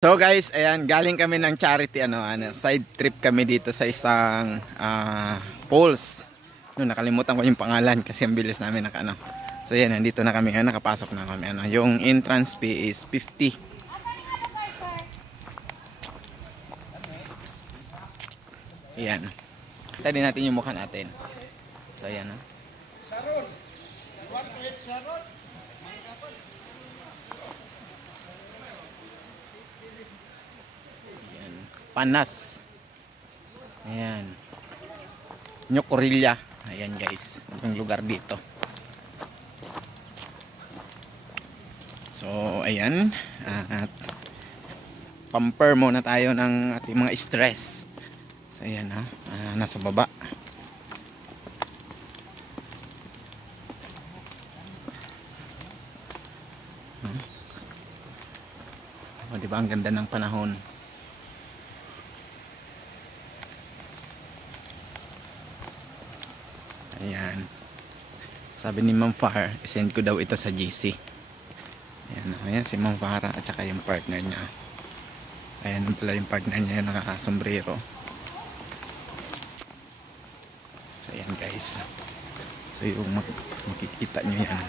So guys, ayan, galing kami ng charity side trip kami dito sa isang falls. No, nakalimutan ko yung pangalan kasi ang bilis namin So ayan, nandito na kami, nakapasok na kami. Yung entrance fee is 50. Ayan. Kita din natin yung mukha natin. So ayan, Sharon. Want to eat Sharon? Panas. Ayan. New Corilla. Ayan guys, yung lugar dito. So ayan, at pamper muna tayo ng ating mga stress. So ayan nasa baba. O, diba ang ganda ng panahon. Ayan. Sabi ni Ma'am Farah, isend ko daw ito sa GC. Ayan si Ma'am Farah at saka yung partner niya. Ayan pala yung partner niya, yung nakakasombrero. So ayan guys. So yung makikita nyo yan.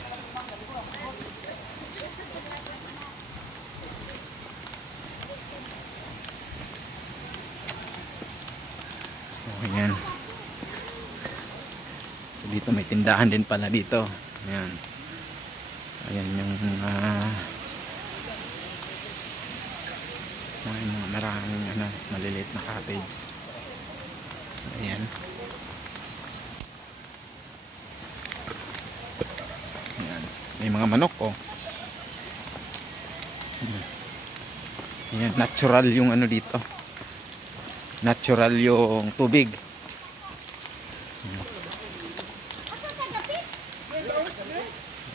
So ayan. Dito may tindahan din pala dito. Ayan. So ayan yung mga maraming maliliit na cottage. So ayan. Ayan. May mga manok Ayan, natural yung dito. Natural yung tubig.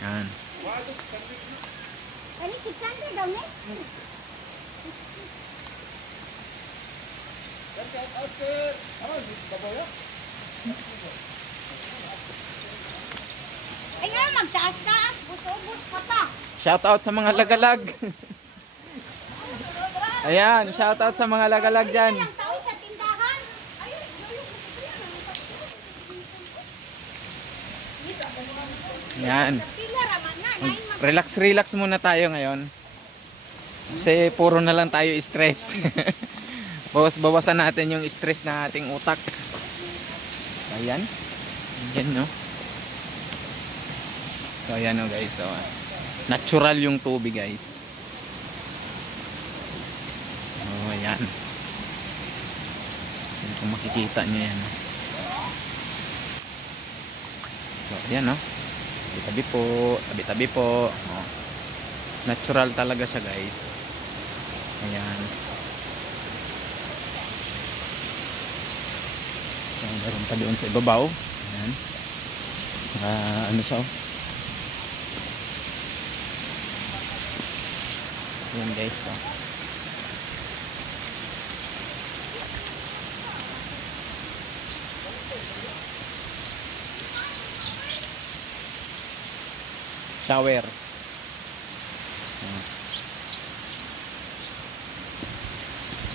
Yan. Ay nga, magtaas-taas, bus-ubus pa pa. Shout out sa mga lagalag. Ayan, shout out sa mga lagalag dyan. Yan. Relax muna tayo ngayon. Kasi puro na lang tayo stress. Bawasan natin yung stress ng ating utak. Ayan. Ayan no. So ayan guys. So, natural yung tubig guys. So ayan. Kung makikita nyo yan. So ayan no. Tabi-tabi po. Natural talaga siya guys. Ayan. So, meron pa doon sa ibabaw. Ayan. Siya Ayan guys. So. Shower.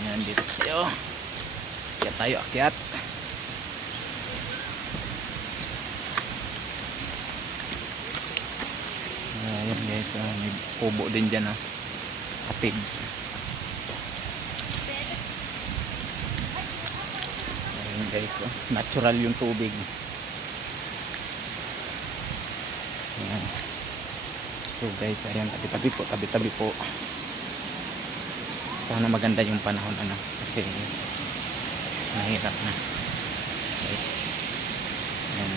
Ayan, dito tayo. Akyat. Ayan guys, may kubo din dyan pigs. Ayan guys, natural yung tubig. Ayan. So guys, ayan, tabi-tabi po. Sana maganda yung panahon kasi mahirap na. Okay. Ayan.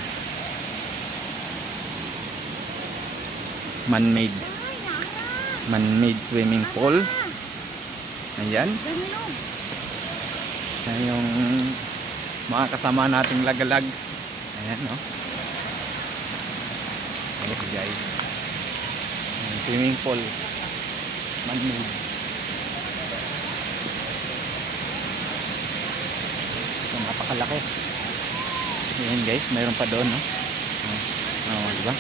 Man-made swimming pool. Ayan. Ayan yung mga kasama nating lagalag. Ayan no. Okay guys. Swimming pool man-made. So, napakalaki. Ayan guys, mayroon pa doon diba?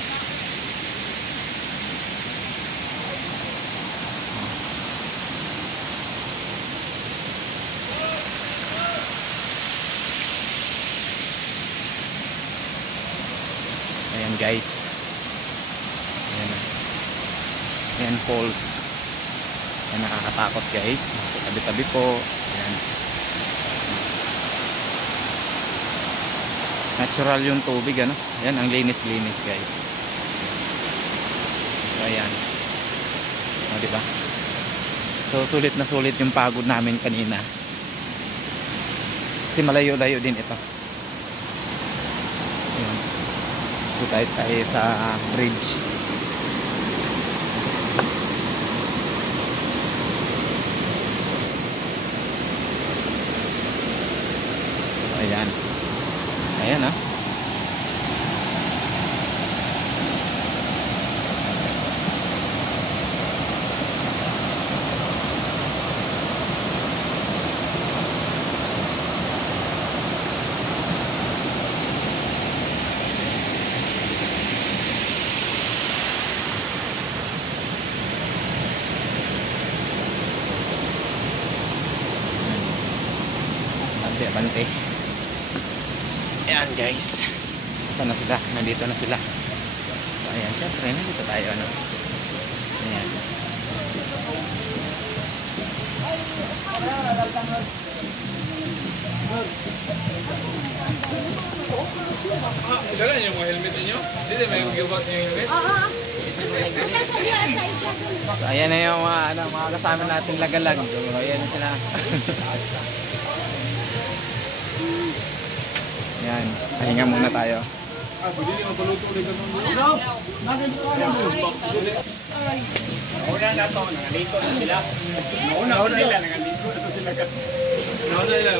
Ayan guys. Ayan na. Ayan falls. Ayan, nakakatakot guys. Sa tabi-tabi po. Ayan. Natural yung tubig ano. Ayan, ang linis-linis guys. So ayan. O diba? So sulit na sulit yung pagod namin kanina. Kasi malayo-layo din ito. Ayan. Ito tayo sa bridge. So ayan. Ayan ah. Bante. Ayan guys. Saan na sila? Nandito na sila. So ayan, syempre nandito tayo ano. Ayan. Dala niyo yung helmet niyo? Hindi may giwas niyo yung helmet? Oo. So ayan na yung mga kasama nating lagalag. So ayan na sila. Ayan, pahinga muna tayo. Pwede niyo magpaluto ulit ng mga. Una na to, nangaliko na sila. Nauna nila, nangaliko na to sila. Nauna nila.